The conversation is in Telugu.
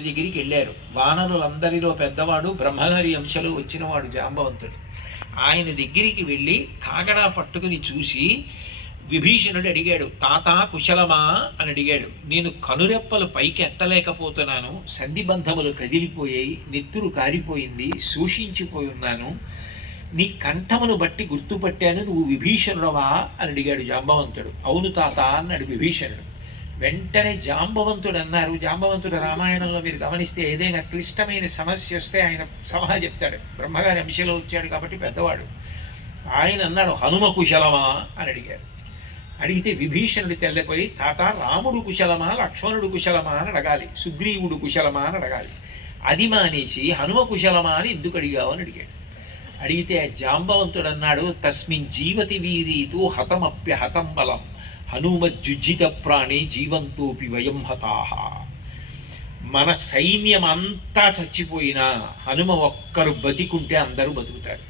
దగ్గరికి వెళ్ళారు. వానరులందరిలో పెద్దవాడు, బ్రహ్మహరి అంశలో వచ్చినవాడు జాంబవంతుడు. ఆయన దగ్గరికి వెళ్ళి కాగడా పట్టుకుని చూసి విభీషణుడు అడిగాడు, తాత కుశలమా అని అడిగాడు. నేను కనురెప్పలు పైకి ఎత్తలేకపోతున్నాను, సంధిబంధములు కదిలిపోయాయి, నెత్తురు కారిపోయింది, శోషించిపోయి ఉన్నాను, నీ కంఠమును బట్టి గుర్తుపట్టాను, నువ్వు విభీషణుడవా అని అడిగాడు జాంబవంతుడు. అవును తాత అన్నాడు విభీషణుడు. వెంటనే జాంబవంతుడు అన్నారు, జాంబవంతుడు రామాయణంలో మీరు గమనిస్తే ఏదైనా క్లిష్టమైన సమస్య వస్తే ఆయన సలహా చెప్తాడు. బ్రహ్మగారి అంశలో వచ్చాడు కాబట్టి పెద్దవాడు. ఆయన అన్నాడు, హనుమ కుశలమా అని అడిగారు. అడిగితే విభీషణుడు తెల్లపోయి, తాత రాముడు కుశలమా లక్ష్మణుడు కుశలమా అని అడగాలి, సుగ్రీవుడు కుశలమా అని అడగాలి, అది మానేసి హనుమ కుశలమా అని ఎందుకు అడిగావు అని అడిగాడు. అడిగితే జాంబవంతుడు అన్నాడు, తస్మిన్ జీవతి వీరీతో హతమప్య హతం బలం హనుమజ్జుజిత ప్రాణే జీవంతోపి వయం హతాహ. మన సైన్యం అంతా చచ్చిపోయినా హనుమ ఒక్కరు బతికుంటే అందరూ బతుకుతారు.